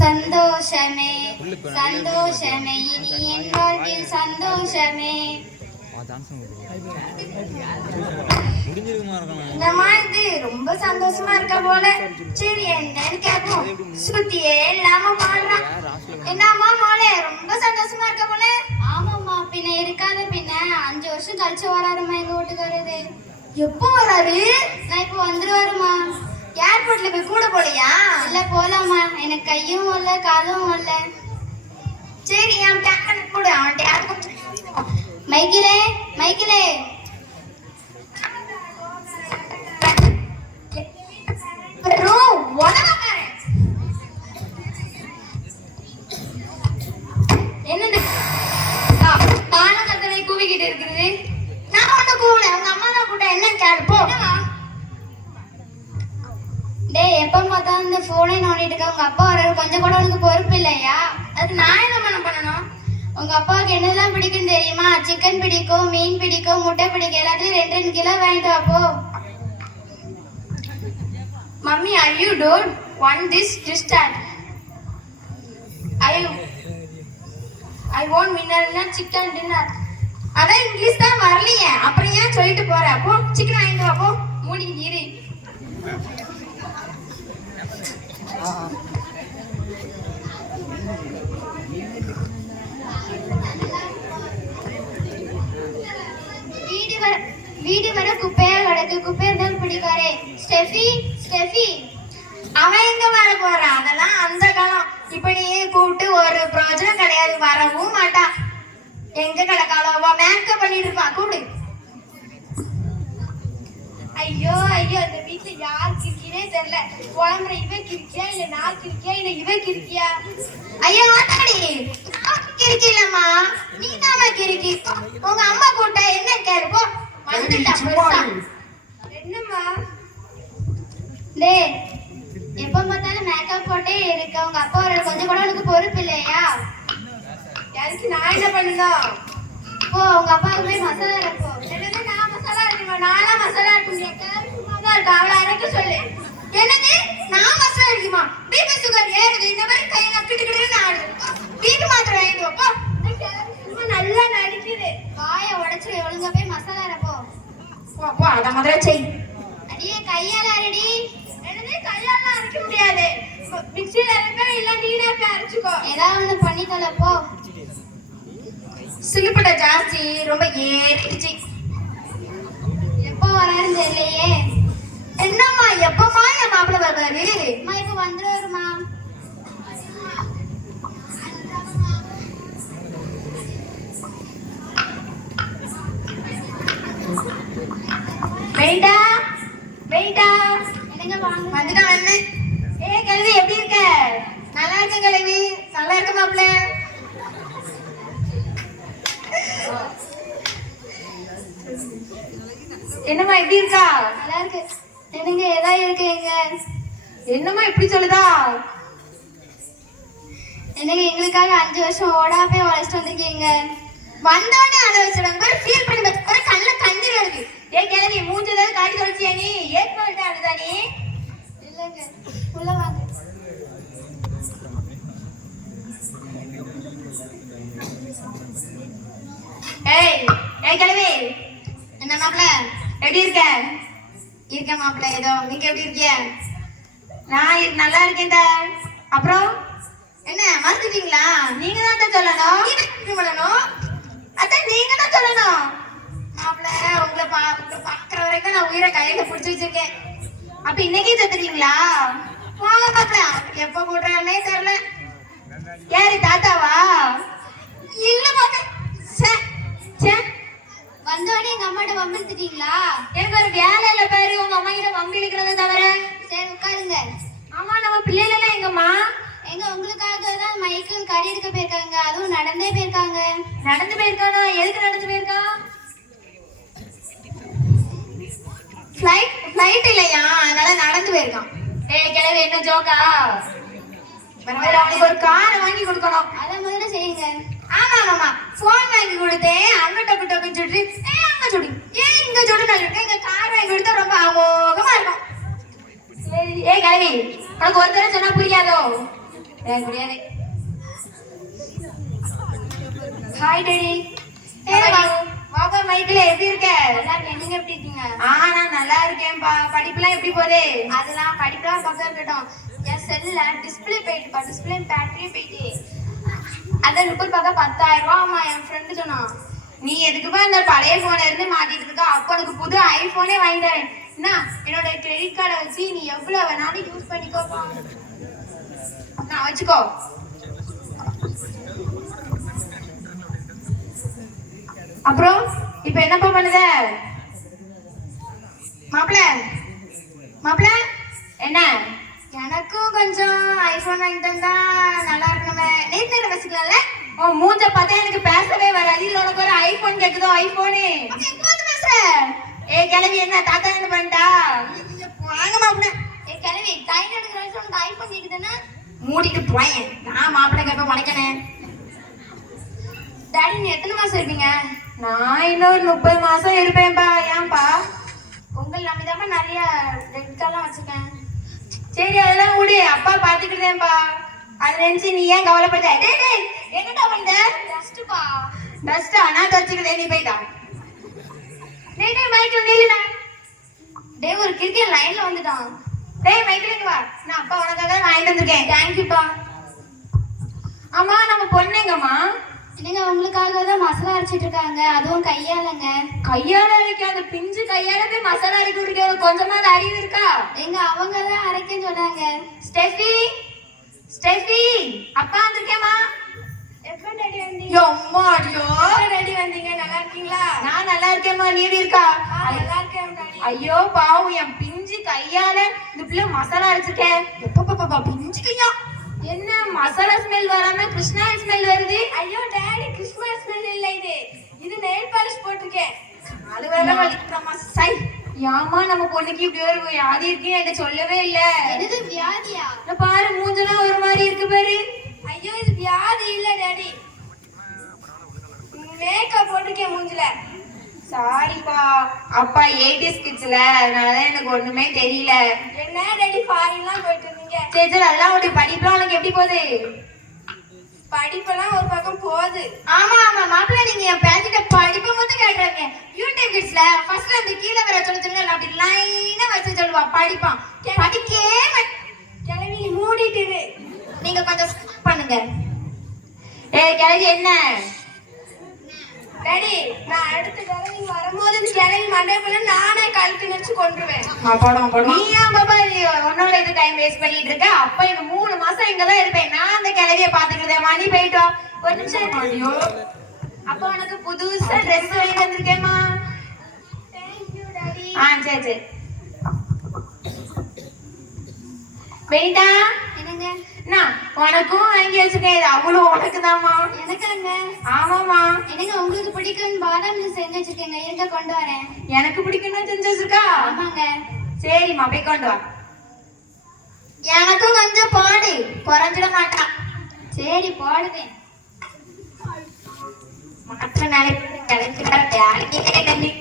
சந்தோஷமே சந்தோஷமே இனி என் வாழ்வில் சந்தோஷமே. இந்த மாதிரி ரொம்ப சந்தோஷமா இருக்க போல. சரி என்னன்னு கேட்போம். சுத்தியே இல்லாம பாடுறான். என்னம்மா மோளே ரொம்ப சந்தோஷமா இருக்க போல? ஆமாம்மா, பின்ன இருக்காது. பின்ன 5 வருஷம் கழிச்சு வராருமா எங்க வீட்டுக்காரரு. எப்போ வராரு? நான் இப்போ வந்துருவாருமா. ஏர்போர்ட்ல போய் கூட போலையா? இல்ல போலாமா, எனக்கு கையும் இல்ல காலும் இல்ல. சரி அவன் டேக்கன் கூட அவன் டேக்கன். மைக்கிலே மைக்கிலே என்ன பானக்கத்தனை கூவிக்கிட்டு இருக்குது? நான் ஒண்ணு கூவல, உங்க அம்மா தான் கூட்ட. என்ன கேட்போ? டேய், எப்ப பார்த்தா இந்த போனை நோண்டிட்டு இருக்க. உங்க அப்பா வர கொஞ்சம் கூட உனக்கு பொறுப்பு இல்லையா? அதுக்கு நான் என்ன பண்ணணும்? உங்க அப்பாவுக்கு என்னெல்லாம் பிடிக்கும் தெரியுமா? சிக்கன் பிடிக்கும், மீன் பிடிக்கும், முட்டை பிடிக்கும். எல்லாத்தையும் 2 கிலோ வாங்கிட்டு வாப்போ. Mummy, are you don't want this to start? I want mineral chicken dinner. அதான் இங்கிலீஷ் தான் வரலையே, அப்புறம் ஏன் சொல்லிட்டு போற? அப்போ சிக்கன் வாங்கிட்டு வா போ. மூடிக்கு இரு. வீடு வர குப்பையா கிடக்கு. குப்பையா இருந்தாலும் பிடிக்காரே. ஸ்டெஃபி ஸ்டெஃபி அவன் எங்க வர போறான்? அதெல்லாம் அந்த காலம். இப்படியே கூப்பிட்டு ஒரு பிரோஜனம் கிடையாது. வரவும் மாட்டா. எங்க கிடக்காளோ மேக்கப் பண்ணிட்டு இருப்பான். கூடு. ஐயோ ஐயோ, இந்த வீட்டுல யார் கிரிக்கினே தெரியல. குழம்புற இவ கிரிக்கியா இல்ல நான் கிரிக்கியா இல்ல இவ கிரிக்கியா? ஐயோ ஆத்தாடி, கிரிக்கலம்மா, நீ தாமா கிரிக்கி. உங்க அம்மா கூட்ட என்ன கேட்போ? வந்துட்டா பெருசா. என்னம்மா? டேய், எப்ப பார்த்தாலும் மேக்கப் போட்டே இருக்க. உங்க அப்பா வர கொஞ்சம் கூட உனக்கு பொறுப்பு இல்லையா? யாருக்கு நான் என்ன பண்ணணும்? போ, உங்க அப்பாவுக்கு போய் மசாலா அரைப்போ. என்னது நான் மசாலா அரைக்கணுமா? நானா மசாலா அரைக்க சும்மாதான் இருக்கா. அவளை அரைக்க சொல்லு. என்னது நான் மசாலா அரைக்குமா? பிபி சுகர் ஏறுது. இந்த மாதிரி கை நக்கிட்டு ஆடுது. வீட்டு மாத்திரை வாங்கிட்டு வாப்போ. நல்லா நடிக்குது. வாயை உடைச்சு ஒழுங்கா போய் மசாலா அரைப்போ. போ, அத முதல்ல செய். அடியே கையால அரைடி. என்னது கையால அரைக்க முடியாது. மிக்ஸில அரைக்க, இல்ல நீனே போய் அரைச்சுக்கோ. ஏதாவது ஒண்ணு பண்ணி தரப்போ. சிலிப்பட ஜாஸ்தி ரொம்ப ஏறிடுச்சு. எப்போ வராருன்னு தெரியலையே. என்னம்மா எப்பமா என் மாப்பிள்ள வருவாரு? அம்மா இப்ப வந்துருவாருமா. வெயிட்டா வெயிட்டா, என்னங்க வாங்க. வந்துட்டா வந்து. கிழவி எப்படி இருக்க? நல்லா இருக்க கிழவி. நல்லா இருக்க மாப்பிள்ள. என்னம்மா எப்படி இருக்கா? நல்லா இருக்கு. என்னங்க ஏதா இருக்கீங்க? என்னம்மா இப்படி சொல்லுதா? என்னங்க எங்களுக்காக 5 வருஷம் ஓடாப்பே உழைச்சிட்டு வந்திருக்கீங்க. வந்தோடனே அதை வச்சிருவாங்க பாரு. ஃபீல் பண்ணி வச்சு கண்ணுல கண்ணீர் வருது. கிளவி மூஞ்சி ஏதாவது காட்டி தொலைச்சியா நீ? ஏற்கனவே அழுதா நீ? இல்லைங்க, உள்ள வாங்க. கிளவி என்ன மாப்பிள்ள எப்படி இருக்க? இருக்க மாப்பிள்ள ஏதோ. நீங்க எப்படி இருக்கிய? நான் நல்லா இருக்கேன். அப்புறம் என்ன மறந்துட்டீங்களா? நீங்க தான் சொல்லணும். அதான் நீங்க தான் சொல்லணும். மாப்பிள்ள உங்களை பாக்குற வரைக்கும் நான் உயிரை கையில புடிச்சு வச்சிருக்கேன். அப்ப இன்னைக்கே செத்துறீங்களா? வாங்க மாப்பிள்ள. எப்ப கூட்டுறானே தெரியல. யாரு தாத்தாவா? இல்ல மாப்பிள்ள. வந்தோடனே எங்க அம்மாட்ட வம்பிழுத்துட்டீங்களா? எனக்கு ஒரு வேலையில பேரு உங்க அம்மா கிட்ட வம்பிழுக்கிறத தவிர. சரி உட்காருங்க. ஆமா, நம்ம பிள்ளைகள் எங்கம்மா? எங்க உங்களுக்காக தான் மைக்கேல் கறி எடுக்க போயிருக்காங்க. அதுவும் நடந்தே போயிருக்காங்க. நடந்து போயிருக்கானா? எதுக்கு நடந்து போயிருக்கா? ஃப்ளைட் இல்லையா, அதனால நடந்து போயிருக்கான். கிழவி என்ன ஜோக்கா? அவனுக்கு ஒரு காரை வாங்கி கொடுக்கணும். அதை முதல்ல செய்யுங்க. ஆமா போன் வாங்கி கொடுத்தேன். அங்க டக்கு டக்கு சுட்டு அங்க சுடு இங்க சுடு நான் இருக்கேன். இங்க கார் வாங்கி கொடுத்தா ரொம்ப அமோகமா இருக்கும். சரி கிளவி உனக்கு ஒரு தடவை சொன்னா புரியாதோ? புரியாது. Hi daddy. வாப்பா மைக்கில் எப்படி இருக்க? நல்லா இருக்கேன். நீங்க எப்படி இருக்கீங்க? நான் நல்லா இருக்கேன்பா. படிப்புலாம் எப்படி போகுது? அதெல்லாம் படிப்புலாம் பக்கம் இருக்கட்டும். என் செல்லுல டிஸ்பிளே போயிட்டுப்பா. டிஸ்பிளே பேட்டரி போயிட்டு அதை ரிப்பேர் பார்க்க 10,000 ரூபா ஆமா. என் ஃப்ரெண்டு சொன்னான். நீ எதுக்குப்பா இந்த பழைய போனை இருந்து மாட்டிட்டு இருக்கா? அப்போ உனக்கு புது ஐபோனே வாங்கி தரேன். என்ன என்னோட கிரெடிட் கார்டை வச்சு நீ எவ்வளவு வேணாலும் யூஸ் பண்ணிக்கோப்பா. நான் வச்சுக்கோ. அப்புறம் இப்ப என்னப்பா பண்ணுத? மாப்பிள்ள என்ன? எனக்கும் கொஞ்சம் ஐபோன் வாங்கி தந்தா நல்லா இருக்குமே. நேர்ல வச்சுக்கலாம்ல. மூஞ்ச பார்த்தா எனக்கு பேசவே வராது. இதுல உனக்கு ஒரு ஐபோன் கேக்குதோ? ஐபோனு பேசுற? கிளவி என்ன தாத்தா என்ன பண்ணிட்டா? வாங்க மாப்பிள்ள. கிளவி டைம் எடுக்கிற வயசு உனக்கு ஐபோன் கேக்குதுன்னா மூடிட்டு போயேன். நான் மாப்பிள்ள கேட்ப உனக்கனே. டாடி நீ எத்தனை மாசம் இருப்பீங்க? நான் இன்னொரு 30 மாசம் இருப்பேன்பா. ஏன்பா? பொங்கல் நம்பிதாம நிறைய ரெட் கார்லாம் வச்சிருக்கேன். சரி அதெல்லாம் விடு, அப்பா பாத்துக்கிட்டேன்பா. அதை நினைச்சு நீ ஏன் கவலைப்பட்ட? என்னடா பண்ண? டஸ்ட்பா. டஸ்டா? நான் தச்சுக்கிட்டே. நீ போயிட்டா. மைக்கிள் நீலுடா. ஒரு கிரிக்கெட் லைன்ல வந்துட்டான். மைக்கிள் வா. நான் அப்பா உனக்காக வாங்கிட்டு வந்திருக்கேன். தேங்க்யூப்பா. ஆமா நம்ம பொண்ணுங்கம்மா நீங்க உங்களுக்காக தான் மசாலா அரைச்சிட்டு இருக்காங்க. அதுவும் கையாலங்க. கையால அரைக்க? அந்த பிஞ்சு கையால போய் மசாலா அரைக்க முடியாது. கொஞ்சமா அறிவு இருக்கா? அவங்க தான் அரைக்கன்னு சொன்னாங்க. ஸ்டெஃபி அப்பா வந்திருக்கேம்மா. எப்ப ரெடி வந்தீங்க? அம்மா அடியோ ரெடி வந்தீங்க. நல்லா இருக்கீங்களா? நான் நல்லா இருக்கேம்மா. நீ எப்படி இருக்கா? நல்லா இருக்கேன். ஐயோ பாவம் என் பிஞ்சு கையால இந்த பிள்ளை மசாலா அரைச்சிருக்கேன். எப்ப பிஞ்சு கையா என்ன மசாலா ஸ்மெல் வராம கிருஷ்ணா ஸ்மெல் வருது? ஐயோ டாடி கிருஷ்ணா ஸ்மெல் இல்ல. இது நெயில் பாலிஷ் போட்டுருக்கேன். அது வேற வலிக்குறமா. சை யாமா நம்ம பொண்ணுக்கு இப்படி ஒரு வியாதி இருக்கு என்கிட்ட சொல்லவே இல்ல. என்னது வியாதியா? பாரு மூஞ்செல்லாம் ஒரு மாதிரி இருக்கு பாரு. ஐயோ இது வியாதி இல்ல டாடி. மேக்கப் போட்டுக்கேன் மூஞ்சில. சாரிப்பா அப்பா 80s கிட்ஸ்ல, அதனாலதான் எனக்கு ஒண்ணுமே தெரியல. என்ன டாடி ஃபாரின்லாம் போயிட்டு இருந்தீங்க? சரி அதெல்லாம் ஒரு படிப்புலாம் உனக்கு எப்படி போகுது? படிப்பெல்லாம் ஒரு பக்கம் போகுது. ஆமா மாப்பிள்ள நீங்க என் பேசிட்ட படிப்பை மட்டும் கேட்டுறாங்க. யூடியூப் கிட்ஸ்ல ஃபர்ஸ்ட்ல அந்த கீழே வர சொல்லுங்க அப்படி லைனா வச்சு சொல்லுவா. படிப்பான் படிக்கே கிளவி மூடிட்டு. நீங்க கொஞ்சம் பண்ணுங்க. கிளவி என்ன டாடி? நான் அடுத்த கிளவி வரும்போது இந்த கிளவி மண்டபத்துல நானே கழுத்து நெரிச்சு கொண்டுருவேன். நீ ஏன் பாப்பா உன்னோட இது டைம் வேஸ்ட் பண்ணிட்டு இருக்க? அப்ப இந்த 3 மாசம் இங்கதான் இருப்பேன். நான் அந்த கிளவிய பாத்துக்கிட்டேன். மணி போயிட்டோம். ஒரு நிமிஷம். அப்ப உனக்கு புதுசா ட்ரெஸ் வாங்கி வந்திருக்கேம்மா. Thank you daddy. சரி வெயிட்டா. என்னங்க? நான் உனக்கும் வாங்கி வச்சிருக்கேன். இது அவ்வளவு உனக்கு தான்மா. எனக்காங்க? ஆமாமா. என்னங்க உங்களுக்கு பிடிக்கும் பாதாம் செஞ்சு வச்சிருக்கேங்க. இருக்க கொண்டு வரேன். எனக்கு பிடிக்கும்னு செஞ்சு வச்சிருக்கா? ஆமாங்க. சரிம்மா போய் கொண்டு வா. எனக்கும் கொஞ்சம் போடு. குறைஞ்சிட மாட்டான். சரி போடுவேன். மற்ற நாளைக்கு கிளம்பி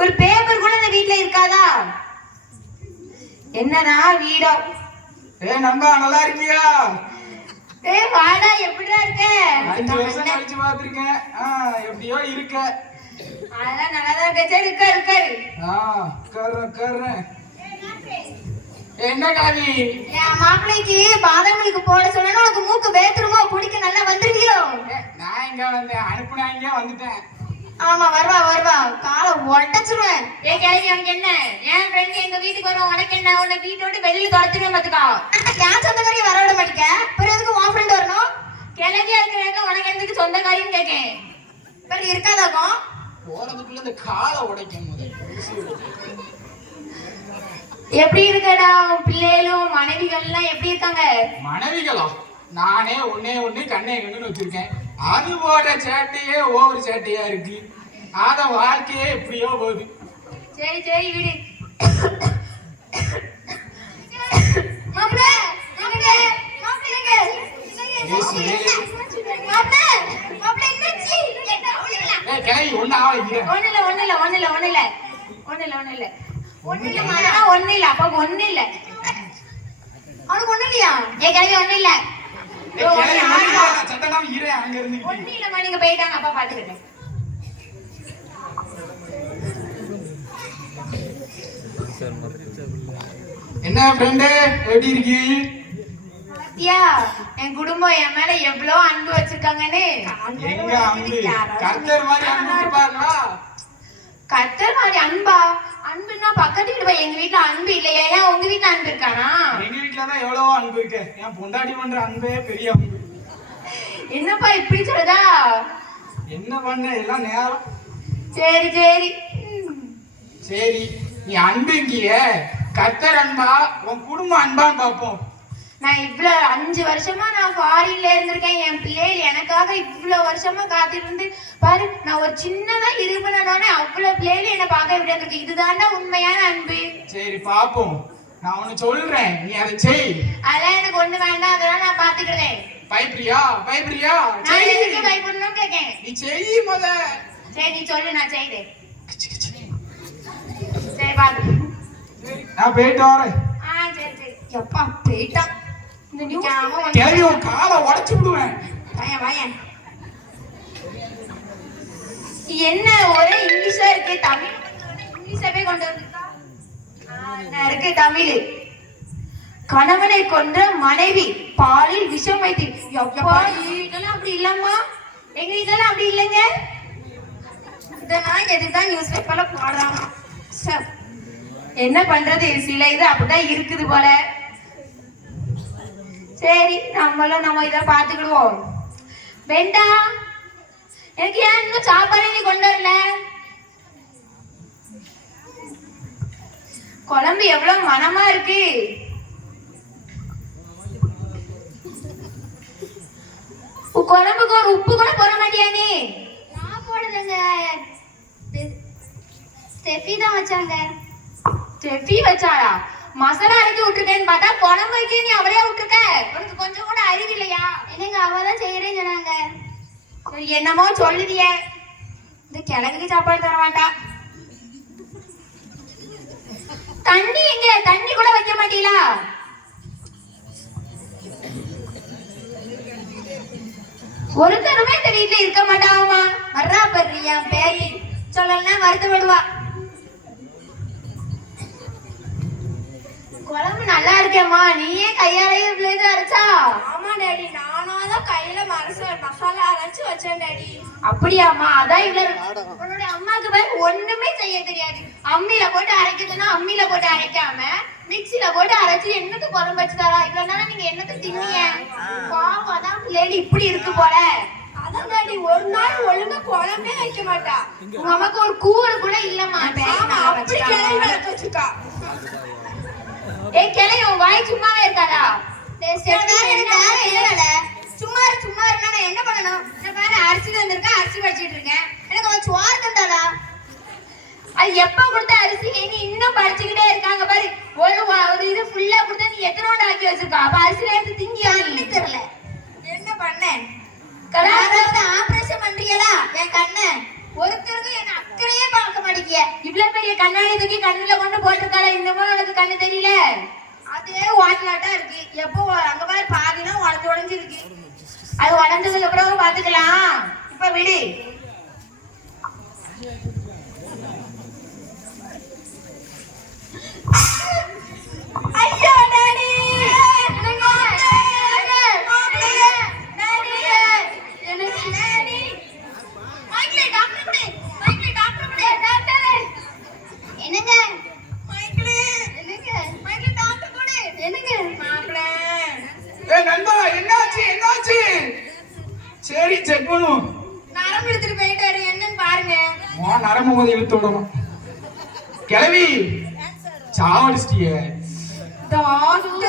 ஒரு பேப்பர் கூட இந்த வீட்ல இருக்காதா? என்னடா வீடோ? நம்பா நல்லா இருக்கியா? வாடா எப்படிடா இருக்க? 5 வருஷம் கழிச்சு பாத்துருக்கேன். எப்படியோ இருக்க? அதெல்லாம் நல்லாதான் இருக்க. சரி இருக்காரு. உட்கார்றேன். என்ன காவி? என் மாப்பிள்ளைக்கு பாதாம் மில்க் போட சொன்னா உனக்கு மூக்கு வேத்துருமோ? குடிக்க நல்லா வந்துருவியோ? நான் எங்க வந்தேன்? அனுப்புனாங்க வந்துட்டேன். ஆமா வருவா காலை உடச்சிருவேன். கிளம்பி அவனுக்கு என்ன? என் ஃப்ரெண்ட் எங்க வீட்டுக்கு வரும். உனக்கு என்ன? உன்னை வீட்டோட வெளியில துரத்துருவேன் பாத்துக்கா. ஏன் சொந்தக்காரி வர விட மாட்டேங்க? பிறகு எதுக்கு உன் ஃப்ரெண்ட் வரணும்? கிளம்பியா இருக்கிறாங்க. உனக்கு எதுக்கு சொந்தக்காரின்னு கேட்கேன். பிறகு இருக்காதாக்கும் போறதுக்குள்ள இந்த காலை உடைக்கும் போது எப்படி இருக்கடா? பிள்ளைகளும் மனைவிகள் எல்லாம் எப்படி இருக்காங்க? மனைவிகளா? நானே ஒண்ணு கண்ணே கண்ணுன்னு வச்சிருக்கேன். அது போட சேட்டையே ஓவர் சேட்டையா இருக்கு. அத வாழ்க்கையே எப்படியோ போகுது. சரி சரி விடு. மாப்ள மாப்ள மாப்ளங்க மாப்ள என்னாச்சு? ஏய் கேய் ஒண்ணு ஆவீங்க. ஒண்ணுல அப்ப ஒண்ணு இல்ல. அவனுக்கு ஒண்ணு இல்லையா? ஏ கிளவி ஒண்ணு இல்ல. சட்டனா இரு அங்க இருந்து. ஒண்ணு இல்லம்மா, நீங்க போயிட்டாங்க, அப்பா பாத்துக்கிட்டேன். என்ன ஃப்ரெண்ட் எப்படி இருக்கு? பாத்தியா என் குடும்பம் என் மேல எவ்வளவு அன்பு வச்சிருக்காங்கன்னு. எங்க அன்பு கர்த்தர் மாதிரி அன்பு இருப்பாங்களா? கர்த்தர் மாதிரி அன்பா? அன்புன்னா பக்கத்து வீட்டு போய், எங்க வீட்டுல அன்பு இல்லையா? ஏன் உங்க வீட்டுல அன்பு இருக்கானா? எங்க வீட்டுலதான் எவ்வளவோ அன்பு இருக்கு. என் பொண்டாட்டி பண்ற அன்பே பெரிய அன்பு. என்னப்பா இப்படி சொல்றதா? என்ன பண்ண எல்லாம் நேரம். சரி சரி சரி, நீ அன்புங்கிய கர்த்தர் அன்பா உன் குடும்ப அன்பான்னு பாப்போம். நான் இவ்வளவு 5 வருஷமா நான் ஃபாரின்ல இருந்திருக்கேன். என் பிள்ளைகள் எனக்காக இவ்வளவு வருஷமா காத்திருந்து பாரு. நான் ஒரு சின்னதா இருப்பினானே அவ்வளவு பிள்ளைகள் என்ன பார்க்க விடாது. இதுதான்டா உண்மையான அன்பு. சரி பாப்போம். நான் ஒண்ணு சொல்றேன், நீ அதை செய். அதெல்லாம் எனக்கு ஒண்ணு வேண்டாம், அதெல்லாம் நான் பாத்துக்கிறேன். பயப்பிரியா நான் எதுக்கு பயப்படணும்னு கேட்கேன். நீ செய் முத. சரி நீ சொல்லு, நான் செய்தேன். சரி பாத்து நான் போயிட்டு வரேன். சரி சரி. எப்பா போயிட்டா கிளவி ஒரு காலை உடைச்சு விடுவேன். வாயன் என்ன ஒரே இங்கிலீஷா இருக்கு. தமிழ் இங்கிலீஷாவே கொண்டு வந்திருக்கா. இருக்கு தமிழ். கணவனை கொன்ற மனைவி பாலில் விஷம் வைத்து. இதெல்லாம் அப்படி இல்லம்மா, எங்க இதெல்லாம் அப்படி இல்லைங்க. இதெல்லாம் எதுதான் நியூஸ் பேப்பர்ல போடுறாங்க. என்ன பண்றது, சில இது அப்படிதான் இருக்குது போல. சரி நம்ம இதை பாத்துக்கிடுவோம். வேண்டா எனக்கு ஏன் இன்னும் சாப்பாடு நீ கொண்டு வரல? குழம்பு எவ்வளவு மனமா இருக்கு. குழம்புக்கு ஒரு உப்பு கூட போட மாட்டியா நீ? நான் போடுறேங்க, ஸ்டெஃபி தான் வச்சாங்க. ஸ்டெஃபி வச்சாரா? மசாலா அரைச்சி விட்டுருக்கேன்னு பார்த்தா குழம்பு வைக்க நீ அவரே விட்டுருக்க. உனக்கு கொஞ்சம் கூட அறிவு இல்லையா? என்னங்க அவதான் செய்யறேன்னு சொன்னாங்க. சரி என்னமோ சொல்லுதிய. இந்த கிழங்குக்கு சாப்பாடு தர மாட்டா. தண்ணி எங்க? தண்ணி கூட வைக்க மாட்டீங்களா? ஒருத்தருமே இந்த வீட்டுல இருக்க மாட்டாமா. வர்றா பர்றியா பேய் சொல்லலாம் வருத்தப்படுவா. குழம்பு நல்லா இருக்கேம்மா, நீயே கையாலேயே பிளேட் அரைச்சா? ஆமா டாடி, நானாதான் கையில மசாலா அரைச்சு வச்சேன் டாடி. அப்படியாம்மா? அதான் இவ்வளவு. உன்னோட அம்மாக்கு பேர் ஒண்ணுமே செய்ய தெரியாது. அம்மியில போட்டு அரைக்கிறதுன்னா அம்மியில போட்டு அரைக்காம மிக்சில போட்டு அரைச்சு என்னத்துக்கு குழம்பு வச்சு தரா? இவ்வளவு நாளா நீங்க என்னத்துக்கு தின்னீங்க? பாவம், அதான் பிள்ளைங்க இப்படி இருக்கு போல. அதான் டாடி, ஒரு நாள் ஒழுங்கா குழம்பே வைக்க மாட்டா. உங்க அம்மாக்கு ஒரு கூறு கூட இல்லம்மா. அப்படி கிளம்பி வளர்த்து வச்சுக்கா. கிளைய உன் வாய் சும்மாவே இருக்காதா? சும்மா இருந்தா நான் என்ன பண்ணணும்? அரிசி வந்திருக்கேன், அரிசி வச்சிட்டு இருக்கேன். எனக்கு கொஞ்சம் சோறு தந்தாடா. அது எப்ப கொடுத்த அரிசி நீ இன்னும் படிச்சுக்கிட்டே இருக்காங்க பாரு. ஒரு இது ஃபுல்லா கொடுத்தா நீ எத்தனை ரவுண்ட் ஆக்கி வச்சிருக்கா? அப்ப அரிசில எடுத்து திங்கியா? தெரியல என்ன பண்ணேன். ஆபரேஷன் பண்றியடா என் கண்ணு. ஒருத்தருக்கும் என்ன அக்கறையே பார்க்க மாட்டேங்கிய. இவ்வளவு பெரிய கண்ணாடி தூக்கி கண்ணுல கொண்டு போட்டிருக்காளா? இன்னமும் உனக்கு கண்ணு தெரியல? அதே வாட்டலாட்டா இருக்கு. எப்போ அங்க பாரு பாதினா உடஞ்சிருக்கு. அது உடஞ்சதுக்கு அப்புறம் பாத்துக்கலாம். இப்ப விடு. ஐயோ டாடி, சரி செக் பண்ணுவோம். நரம்பு எடுத்துட்டு போயிட்டாரு, என்னன்னு பாருங்க. நரம்பு போது இழுத்து விடணும். கிளவி சாவடிச்சிட்டிய. டாக்டர்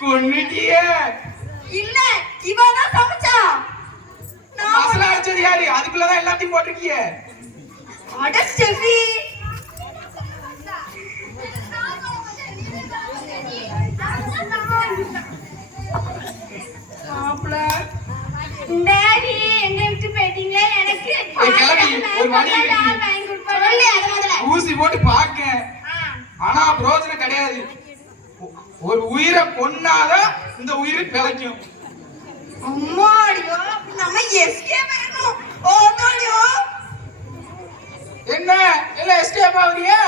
கொன்னுட்டிய. இல்ல இவதான் சமைச்சா. மசாலா அரைச்சது யாரு? அதுக்குள்ளதான் எல்லாத்தையும் போட்டிருக்கீங்க. அட ஸ்டெஃபி. மாப்ள டாடி எங்க விட்டு போயிட்டீங்களே. எனக்கு கிளம்பி ஒரு வழி இருக்கு. வாங்கி கொடுப்பாரு. ஊசி போட்டு பாக்க, ஆனா பிரோஜனம் கிடையாது. ஒரு உயிரை கொன்னாதான் இந்த உயிர் பிழைக்கும். அம்மாடியோ நம்ம எஸ்கேப் ஆயிடணும். ஓடாடியோ. என்ன எல்லாம் எஸ்கேப் ஆகுறியா?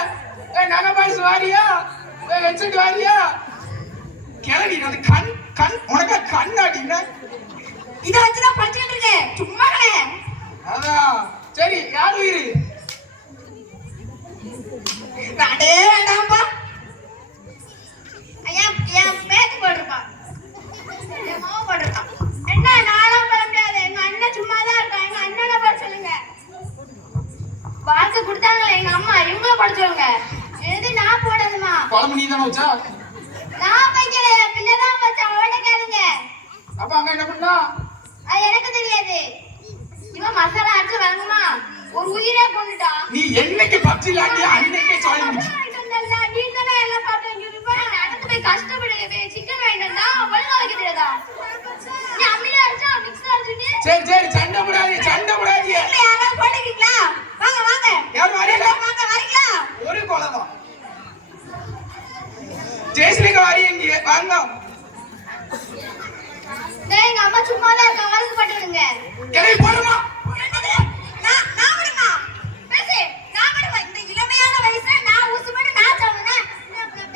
நகை பாய்ஸ் வாரியா? ஹெட்செட் வாரியா? கிளம்பி அது கண் கண் உனக்கு கண்ணாடினா இதை வச்சுதான் படிச்சுட்டு இருக்கேன். சும்மா கிடையாது. அதான் சரி. யார் உயிர்? வேண்டே வேண்டாம்ப்பா. ஐயா என் பேத்து போட்டிருப்பா. என் மாவு போட்டிருப்பான். என்ன நானும் போட முடியாது. எங்க அண்ணன் சும்மா தான் இருக்கான். எங்க அண்ணனை போட சொல்லுங்க. வாக்கு கொடுத்தாங்களே எங்க அம்மா, இவங்கள போட சொல்லுங்க. எது நான் போடணுமா? குழம்பு நீ தானே வச்சா? நான் வைக்கல, பின்னதான் வச்சேன். அவட கேளுங்க. அப்ப அங்க என்ன பண்ணா? அது எனக்கு தெரியாது. இவன் மசாலா அரைச்சு வழங்குமா? ஒரு உயிரே கொண்டுட்டா. நீ என்னைக்கு பப்ஜி விளையாடி அன்னைக்கே சொல்லி முடிச்சு. நீ தானே எல்லாம் பார்த்தேன். நடந்து போய் கஷ்டப்படு. சிக்கன் வாங்கிட்டு ஒழுங்கா வைக்க தெரியாதா? நீ அம்மில அரைச்சா மிக்ஸர் அரைச்சிட்டு. சரி சரி, சண்டை போடாதீ, சண்டை போடாதீ. யாராவது போட்டுக்கீங்களா? வாங்க வாங்க. யார் வரீங்களா? வாங்க வரீங்களா? ஒரு கொலைதான். ஜெயஸ்ரீக்கு வரீங்க வாங்க. எங்க அம்மா சும்மா தான் இருக்காங்க. வழக்கு போட்டுடுங்க. கிளம்பி போடுமா? நான் விடுமா? பேசு. நான் விடுமா? இந்த இளமையான வயசுல நான் ஊசி போட்டு நான் சாவணும்.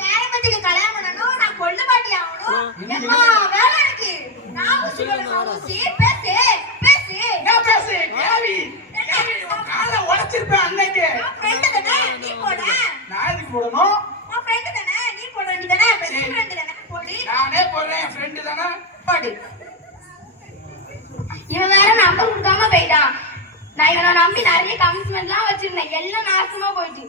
பேரம்பத்துக்கு கல்யாணம் பண்ணணும். நான் கொள்ளு பாட்டி ஆகணும். எம்மா வேலை இருக்கு. நான் ஊசி போடணும். ஊசி பேசு பேசு. நான் பேசு. கேவி காலை உடைச்சிருப்பேன் அன்னைக்கு. நான் ஃப்ரெண்ட் தானே, நீ போட. நான் எதுக்கு போடணும்? நான் ஃப்ரெண்ட் தானே, நீ போட வேண்டியதானே. பெஸ்ட் ஃப்ரெண்ட் தானே, போடு. நானே போடுறேன். என் ஃப்ரெண்டு தானே. போடு. இவன் வேற நம்பர் கொடுக்காம போயிட்டான். நான் இவனை நம்பி நிறைய கமிட்மெண்ட்லாம் வச்சிருந்தேன். எல்லாம் நாசமா போயிட்டு.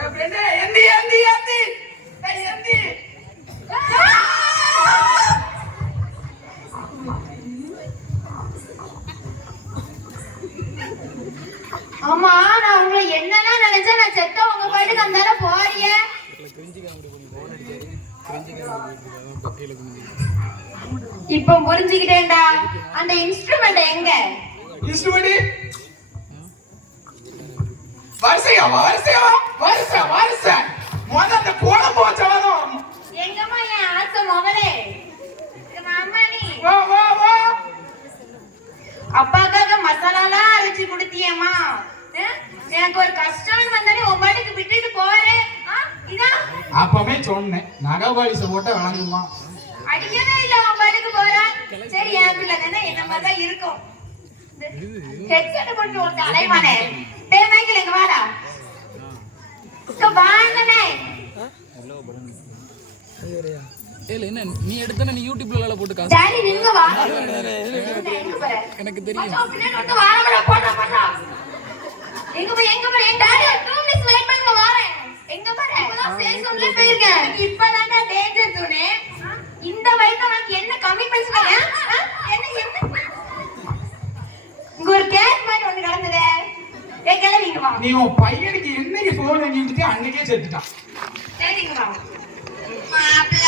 என் ஃப்ரெண்டு எந்தி எந்தி எந்தி எந்தி. ஆமா, நான் உங்களை என்னன்னா நினைச்சேன். நான் செத்த உங்க பாட்டுக்கு அந்த போறிய. இப்ப புரிஞ்சுக்கிட்டேன்டா. அந்த இன்ஸ்ட்ருமெண்ட் எங்க? இன்ஸ்ட்ருமெண்ட் வரிசையா வரிசையா வரிசை வரிசை. முதல்ல அந்த கோலம் போச்சவதான் வரணும். எங்கம்மா என் ஆசை முதலே? அம்மா நீ வா வா வா. அப்பாக்காக மசாலாலாம் அரைச்சு கொடுத்தியம்மா. எனக்கு ஒரு கஷ்டம் வந்தாலே உன் பாட்டுக்கு விட்டுட்டு போறேன். இதான் அப்பவே சொன்னேன் நகை பாலிச போட்ட வழங்குமா. அடிக்கவே இல்ல. உன் பாட்டுக்கு போறேன். சரி, என் பிள்ளை தானே, என்ன மாதிரிதான் இருக்கும். ஹெட்செட் போட்டு ஒரு தலைவானே. டேய் மைக்கேல், இங்க வாடா. வாங்கனே. ஏல என்ன நீ எடுத்தன? நீ யூடியூப்ல போட்டு காசு. டாடி நிங்க வா. எனக்கு தெரியும். மச்சான் பின்னாடி வந்து வாரமடா போடா போடா. எங்க போய் என் டாடி 2 மினிட்ஸ் வெயிட் பண்ணுங்க வரேன். எங்க பாரு. இப்பதான் சேல்ஸ் ஒன்ல போயிருக்கேன். இப்பதான் டேஞ்சர் தூனே. இந்த வயசுல உனக்கு என்ன கமிட்மெண்ட்ஸ் இல்ல? என்ன இங்க ஒரு கேஸ் மாதிரி ஒன்னு நடந்ததே. கிளம்பிங்க வா. நீ உன் பையனுக்கு என்னைக்கு போன் வாங்கி விட்டுட்டு அன்னைக்கே செத்துட்டான். சரிங்க வா. மாப்ள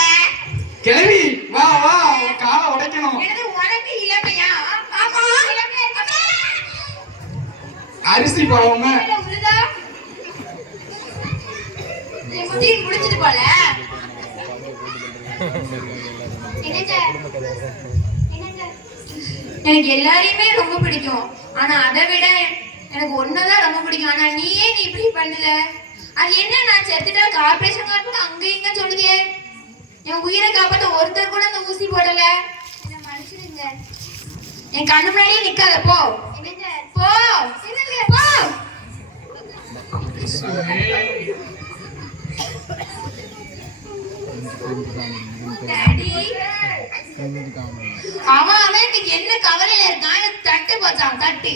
கிளவி வா வா. காலை உடைக்கணும். எனது உனக்கு இளமையா? ஆமா இளமையா. அரிசி பாவமே உருதா. நீ முடி முடிச்சிட்டு போல. எனக்கு எல்லாரையுமே ரொம்ப பிடிக்கும். ஆனா அதை விட எனக்கு ஒன்னதான் ரொம்ப பிடிக்கும். ஆனா நீ இப்படி பண்ணல. அது என்ன? நான் செத்துட்டா கார்பரேஷன் கார்டு அங்க இங்க சொல்லுதே. என் உயிரை காப்பாற்ற ஒருத்தர் கூட அந்த ஊசி போடல. என்ன மன்னிச்சிடுங்க. என் கண்ணு முன்னாடியே நிக்காத. போ போ போ. டாடி அவன் இன்னைக்கு என்ன கவலையில இருக்கான்? தட்டு போச்சான். தட்டு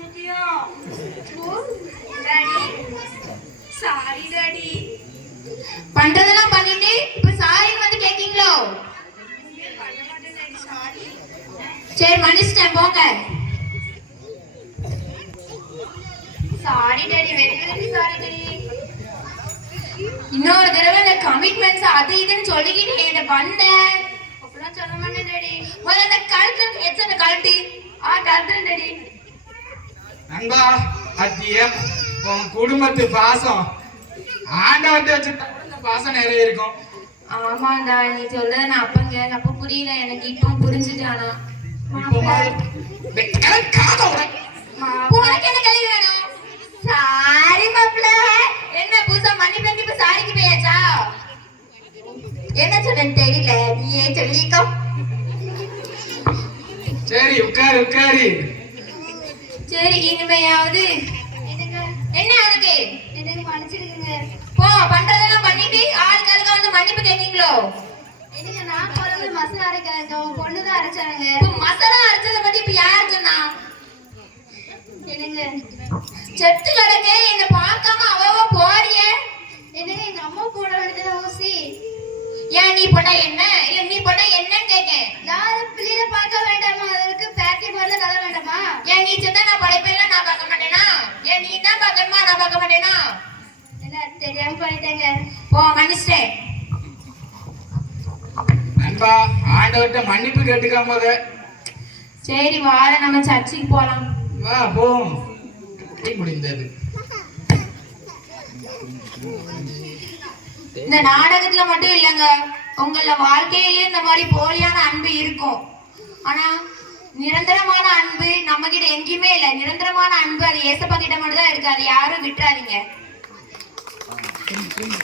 முக்கியம். Daddy sorry daddy. பண்றதெல்லாம் பண்ணிட்டு இப்ப சாரி வந்து கேக்கீங்களோ? பண்ண மாட்டேன் டாடி, சாரி. சரி மன்னிச்சிட்டேன் போங்க. Sorry daddy, very very sorry daddy. இன்னொரு தடவை இந்த கமிட்மெண்ட்ஸ் அது இதுன்னு சொல்லிக்கிட்டு என்ன வந்தேன் அப்படிலாம் சொல்ல மாட்டேன் டாடி. முதல்ல அந்த கழுத்து எத்தனை கழட்டி கழுத்துறேன் டாடி. நண்பா அத்திய உன் குடும்பத்து பாசம் ஆண்டவர்கிட்ட வச்சு இந்த பாசம் நிறைய இருக்கும். ஆமாண்டா, நீ சொல்றத நான் அப்ப புரியல, எனக்கு இப்போ புரிஞ்சுட்டானா. இப்போ உனக்கு என்ன கல்வி வேணும்? சாரி மாப்ள. என்ன புதுசா மன்னிப்பு இப்ப சாரிக்கு போயாச்சா? என்ன சொன்னேன்னு தெரியல, நீயே சொல்லிக்கோ. சரி உட்காரு உட்காரு. சரி இனிமையாவது என்ன உனக்கு? எனக்கு மன்னிச்சிடுங்க. போ, பண்றதெல்லாம் பண்ணிட்டு ஆளுக்கு ஆளுக்கு வந்து மன்னிப்பு கேட்கீங்களோ? எனக்கு நான் குழந்தை மசாலா அரைக்காங்க, உன் பொண்ணுதான் அரைச்சாங்க. இப்ப மசாலா அரைச்சதை பத்தி இப்ப யாரு சொன்னா? என்னங்க செத்து கிடக்க என்ன பார்க்காம அவ போறியே. என்னங்க எங்க அம்மா போட வேண்டியது ஊசி. ஏன் நீ போட்டா என்ன, இல்ல நீ போட்டா என்னன்னு கேக்கேன். யாரும் பிள்ளைய பார்க்க வேண்டாமா? அதற்கு பேக்கி மாதிரில தர வேண்டாமா? ஏன் நீ செத்தா நான் படைப்பேன், நான் பார்க்க மாட்டேனா? ஏன் நீ தான் பார்க்கணுமா, நான் பார்க்க மாட்டேனா? என்ன தெரியாம பண்ணிட்டேங்க. போ, மன்னிச்சிட்டேன். நண்பா ஆண்டவர்கிட்ட மன்னிப்பு கேட்டுக்காம போத. சரி வார நம்ம சர்ச்சுக்கு போலாம். வா போம். முடிந்தது. இந்த நாடகத்துல மட்டும் இல்லங்க, உங்கள வாழ்க்கையிலேயே இந்த மாதிரி போலியான அன்பு இருக்கும். ஆனா நிரந்தரமான அன்பு நம்ம கிட்ட எங்கேயுமே இல்ல. நிரந்தரமான அன்பு அது ஏசப்பா கிட்ட மட்டும் தான் இருக்கு. அது யாரும் விட்டுறாதீங்க.